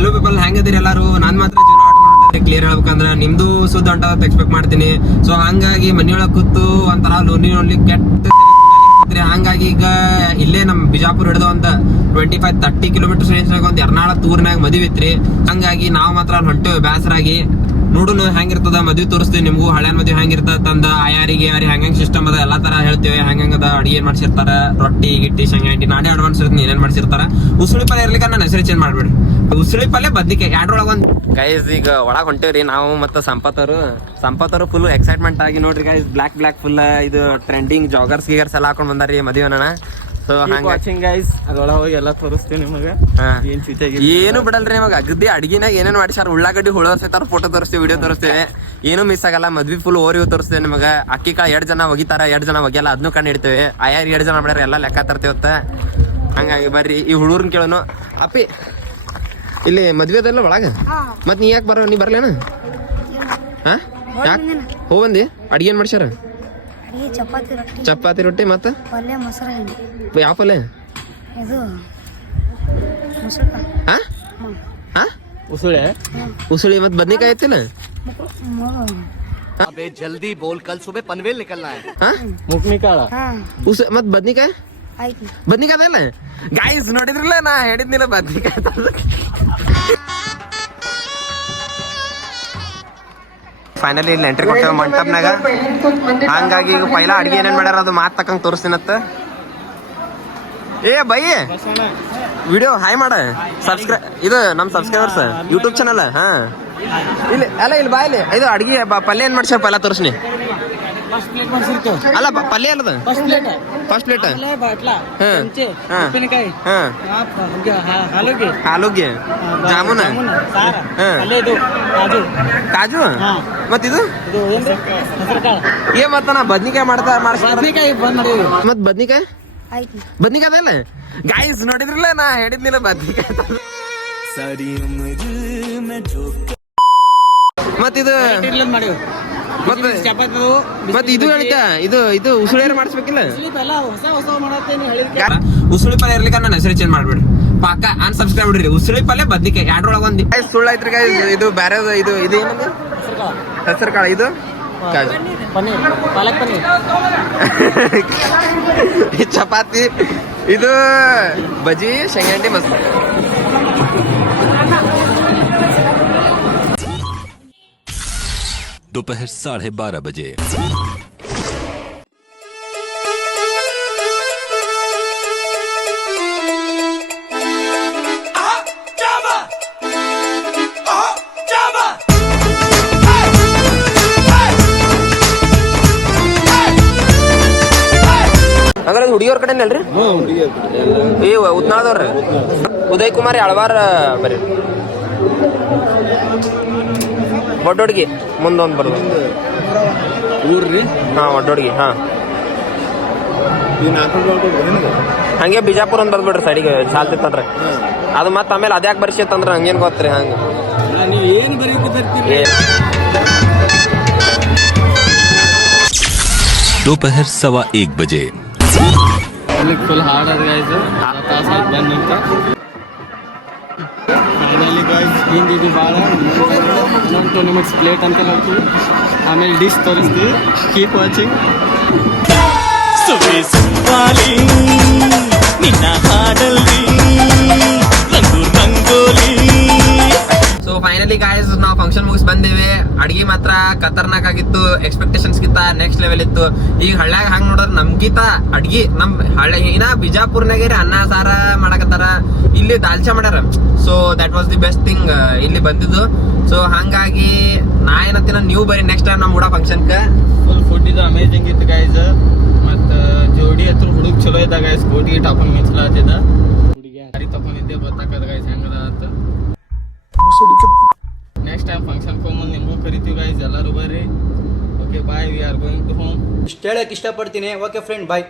Hello people, ಹೆಂಗದಿರಿ ಎಲ್ಲಾರು? ನಾನ್ ಮಾತ್ರ ಜೀವನ ಆಟೋಮೆಟಿಕ್ ಕ್ಲಿಯರ್ ಹೇಳ್ಬೇಕಂದ್ರ ನಿಮ್ದು ಸುದ್ದ ಅಂತ ಎಕ್ಸ್ಪೆಕ್ಟ್ ಮಾಡ್ತೀನಿ. ಸೊ ಹಂಗಾಗಿ ಮನೆಯೊಳಗೆ ಕೂತು ಒಂಥರ ಲೋನ್ಲಿ ಕೆಟ್ಟ ಹಂಗಾಗಿ ಈಗ ಇಲ್ಲೇ ನಮ್ ಬಿಜಾಪುರ ಹಿಡಿದು ಒಂದ್ 25-30 ಕಿಲೋಮೀಟರ್ ರೇಂಜ್ನಾಗ ಒಂದ್ ಎರ್ನಾಳ ತೂರ್ನಾಗ ಮದುವೆ ಇತ್ರಿ. ಹಂಗಾಗಿ ನಾವ್ ಮಾತ್ರ ಹೊಂಟೇವಿ ಬ್ಯಾಸರಾಗಿ. ನೋಡುನು ಹೆಂಗಿರ್ತದ ಮದ್ವಿ ತೋರಿಸ್ತೀವಿ ನಿಮ್ಗೂ. ಹಳೆ ಮದ್ವಿ ಹೆಂಗಿರ್ತದ ಅಂದ ಆಯಾರಿಗೆ ಹೆಂಗ್ ಸಿಸ್ಟಮ್ ಅದ ಎಲ್ಲಾ ತರ ಹೇಳ್ತೇವೆ. ಹೆಂಗದ ಅಡಿಗೆ ಏನ್ ಮಾಡ್ಸಿರ್ತಾರ, ರೊಟ್ಟಿ ಗಿಟ್ಟಿ ಶೇಂಗಾಟಿ ನಾಡೆ ಅಡ್ವಾನ್ಸ್ ಇರುತ್ತೆ, ಏನೇನ್ ಮಾಡ್ಸಿರ್ತಾರ. ಉಸುಳಿ ಪಲ್ಯ ಇರ್ಲಿಕ್ಕೆ ನನ್ನ ಹೆಸರು ಚೇಂಜ್ ಮಾಡ್ಬೇಡ್ರಿ. ಉಸುಳಿ ಪಲ್ಯ ಬದ್ನಿಕಾಯಿ ಎರಡ್ರೊಳಗ ಒಂದ್. ಗೈಸ್ ಈಗ ಒಳಗ್ ಹೊಂಟೇವ್ರಿ ನಾವು ಮತ್ತೆ ಸಂಪತ್ತರು ಫುಲ್ ಎಕ್ಸೈಟ್ಮೆಂಟ್ ಆಗಿ ನೋಡ್ರಿ ಗೈಸ್. ಬ್ಲಾಕ್ ಫುಲ್ ಇದು ಟ್ರೆಂಡಿಂಗ್ ಜಾಗರ್ಸ್ ಗೀಗರ್ಸ್ ಎಲ್ಲ ಹಾಕೊಂಡ್ ಬಂದಾರಿ ಮದುವೆನ. ಸೊ ವಾಚಿಂಗ್ ಗೈಸ್, ಅದ್ರೊಳಗೆ ಹೋಗಿ ಎಲ್ಲ ತೋರಿಸ್ತೀವಿ ನಿಮಗೆ. ಏನು ಬಿಡಲ್ರಿ ನಿಮಗೆ. ಅಗದಿ ಅಡಿಗೆನಾಗ ಏನೇನ್ ಮಾಡಿಸಾರ, ಉಳ್ಳಾಗಡ್ಡಿ ಹುಳರ್ಸಿತಾರ, ಫೋಟೋ ತೋರಿಸ್ತೀವಿ, ವಿಡಿಯೋ ತೋರಿಸ್ತೇವೆ. ಏನು ಮಿಸ್ ಆಗಲ್ಲ. ಮದ್ವಿ ಫುಲ್ ಓರಿಯೋ ತೋರಿಸ್ತೇವೆ ನಿಮಗೆ. ಅಕ್ಕಿ ಕಾಳು 2 ಜನ ಒಗಿತಾರ, 2 ಜನ ಒಗಿಯಲ್ಲ, ಅದನ್ನು ಕಂಡು ಹಿಡ್ತೇವೆ. ಆಯಾರ 2 ಜನ ಮಾಡ್ಯಾರ, ಎಲ್ಲ ಲೆಕ್ಕ ತರ್ತೇವತ್ತ. ಹಂಗಾಗಿ ಬರ್ರಿ ಈ ಹುಡುಗರ್ನ ಕೇಳೋನು. ಅಪ್ಪಿ ಇಲ್ಲಿ ಮದ್ವೆ ಅದಲ್ಲ ಒಳಗ, ಮತ್ ನೀ ಯಾಕೆ ಬರೋ? ನೀ ಬರ್ಲೇನ? ಹಾ ಯಾಕೆ ಹೋಗಂದಿ? ಅಡಿಗೆ ಏನ್ ಮಾಡ್ಸ್ಯಾರ? ಚಪಾತಿ ರೊಟ್ಟಿ ಮತ್ತ ಯಾವ ಪಲ್ಯ? ಉಸುಳಿ ಮತ್ ಬದ್ನಿಕಾಯಿ ಐತಿಲ್ಲ? ಜಲ್ದಿ ಬೋಲ್, ಕಲ್ ಸುಬೆ ಪನ್ವೇಲ್ ನಿಕಲ್ನಾ ಹೈ. ಮತ್ ಬದ್ನಿಕಾಯಿ ಅದಲ್ಲ ಗಾಯ್ಸ್. ನೋಡಿದ್ರಲ್ಲ ನಾ ಹೇಳಿದ್ನಿಲ್ಲ ಬದ್ನಿಕಾಯಿ. ಫೈನಲಿ ಇಲ್ಲಿ ಎಂಟ್ರಿ ಕೊಟ್ಟೇವೆ ಮಂಟಪ್ನಾಗ. ಹಂಗಾಗಿ ಈಗ ಪೈಲಾ ಅಡ್ಗೆ ಏನೇನ್ ಮಾಡ್ಯಾರ ಅದು ಮಾತ್ ತಕ್ಕಂಗ್ ತೋರಿಸ್ತೀನತ್ತ. ಏ ಬೈ ವಿಡಿಯೋ ಹಾಯ್ ಮಾಡ. ಇದು ನಮ್ ಸಬ್ಸ್ಕ್ರೈಬರ್ಸ್ ಯೂಟ್ಯೂಬ್ ಚಾನಲ್. ಹಾ ಇಲ್ಲಿ ಅಲ್ಲ, ಇಲ್ಲಿ ಬಾ. ಇಲ್ಲಿ ಇದು ಅಡ್ಗೆ ಪಲ್ಯ ಏನ್ ಮಾಡ್ಸ್ಯಾರ ಪೈಲಾ ತೋರಿಸ್ನಿ. ಅಲ್ಲ ಪಲ್ಯ ಅಲ್ಲದ ಫಸ್ಟ್ ಪ್ಲೇಟ್ ಆಲೂಗೆ ಜಾಮೂನ್ ಕಾಜು ಮತ್ತಿದು ಏ ಮತ್ತ ನಾ ಬದ್ನಿಕಾಯಿ ಮತ್ ಬದ್ನಿಕಾಯಿ ಅದಲ್ಲ ಗಾಯ್ಸ್. ನೋಡಿದ್ರಲ್ಲ ನಾ ಹೇಳಿದ್ನಿಲ್ಲ ಬದ್ನಿಕಾಯಿ. ಮತ್ತಿದು ಮತ್ತೆ ಇದು ಹೇಳಿಕ ಇದು ಉಸುಳಿ ಮಾಡಿಸ್ಬೇಕಿಲ್ಲ. ಉಸುಳಿ ಪಲ್ಯ ಇರ್ಲಿಕ್ಕೆ ನನ್ನ ಹೆಸರು ಚೇಂಜ್ ಮಾಡ್ಬೇಡ್ರಿ. ಪಕ್ಕ ಅನ್ಸಬ್ಸ್ಕ್ರೈಬ್ ಬಿಡ್ರಿ. ಉಸುಳಿ ಪಲ್ಯ ಬದ್ನಿಕಾಯಿ ಎರಡ್ರೊಳಗ ಒಂದ್. ಸುಳ್ಳು ಐತ್ರಿ ಗಾಯ್ಸ್. ಇದು ಬೇರೆ ಇದು ಏನಂದ್ರೆ ಹೆಸರು ಕಾಳು. ಇದು ಚಪಾತಿ, ಇದು ಬಜಿ, ಶೇಂಗಾಟಿ ಮಸ್ತ್. दोपहर 12:30 बजे। ಹಂಗಾರೆ ಹುಡುಗಿಯವ್ರ ಕಡೆ ಅಲ್ರಿ? ಈ ಉತ್ನಾಳದವ್ರ ಉದಯ್ ಕುಮಾರ್ ಅಳವಾರ ಬರ್ರಿ. ಒಡ್ಡೋಡ್ಗಿ ಮುಂದೊಂದು ಬರೋದು ಊರ್ರಿ. ಹಾ ಒಡ್ಡೋಡ್ಗಿ. ಹಾ ಹಂಗೆ ಬಿಜಾಪುರ ಒಂದ್ ಬರ್ದ್ಬಿಡ್ರಿ ಸೈಡಿಗೆ ಸಾಲ್ತಿತ್ತಂದ್ರೆ. ಅದು ಮತ್ತೆ ಆಮೇಲೆ ಅದ್ಯಾಕೆ ಬರ್ಸಿತ್ತಂದ್ರ ಹಂಗೇನ್ ಗೊತ್ತ್ರಿ. ಹಂಗ दोपहर 1:15 बजे। ಫುಲ್ ಹಾರ್ಡ್ ಅದ ಗೈಸ್. ಫೈನಲಿ ಗೈಸ್ ಹಿಂದಿದ್ದು ಭಾಳ ಇನ್ನೊಂದು 2 ನಿಮಿಟ್ಸ್ ಪ್ಲೇಟ್ ಅಂತ ನೋಡ್ತೀವಿ, ಆಮೇಲೆ ಡಿಶ್ ತೋರಿಸ್ತೀವಿ. Keep watching. So finally guys ನಾವು ಫಂಕ್ಷನ್ ಮುಗಿಸ್ ಬಂದೇವಿ. ಅಡ್ಗೆ ಮಾತ್ರ ಖತರ್ನಾಕ್ ಆಗಿತ್ತು. ಎಕ್ಸ್ಪೆಕ್ಟೇಷನ್ಸ್ ಗಿಂತ ನೆಕ್ಸ್ಟ್ ಲೆವೆಲ್ ಇತ್ತು. ಈಗ ಹಳ್ಳ್ಯಾಗ ಹಂಗ್ ನೋಡಿದ್ರೆ ನಮ್ಗಿಂತ ಅಡ್ಗಿ ನಮ್ ಹಳ್ಳಿ ಇನ್ನ ಬಿಜಾಪುರ್ನಾಗೆ ಅನ್ನ ಸಾರ ಮಾಡಕತ್ತಾರ, ಇಲ್ಲಿ ದಾಲ್ಚಾ ಮಾಡ್ಯಾರ. So that was the best thing ಇಲ್ಲಿ ಬಂದಿದ್ದು. ಸೊ ಹಂಗಾಗಿ ನಾ ಏನಂತೀನ, ನೀವು ಬರೀ ನೆಕ್ಸ್ಟ್ ಟೈಮ್ ನಮ್ ಕೂಡ ಫಂಕ್ಷನ್ಗೆ. ಫುಲ್ ಫುಡ್ ಇದು ಅಮೇಜಿಂಗ್ ಇತ್ತು ಗೈಸ್. ಮತ್ತು ಜೋಡಿ ಹತ್ರ ಹುಡುಗ ಚಲೋ ಇದ್ದ ಗೈಸ್. ಗೋಟಿ ಟಾಪಂಗ್ ಮಿಂಚಲಾತಿದ್ದ ಹುಡುಗಿ ಹರಿ ತಗೊಂಡಿದ್ದೆ ಗೊತ್ತಾಕದ ಗೈಸ್ ಹೆಂಗದ ಅಂತ. ನೆಕ್ಸ್ಟ್ ಟೈಮ್ ಫಂಕ್ಷನ್ ಮುಂದೆ ನಿಮಗೂ ಕರಿತೀವಿ ಗೈಸ್. ಎಲ್ಲರೂ ಬರ್ರಿ. Okay bye, we are going to home. ಇಷ್ಟ ಹೇಳಕ್ ಇಷ್ಟಪಡ್ತೀನಿ. ಓಕೆ ಫ್ರೆಂಡ್, ಬಾಯ್.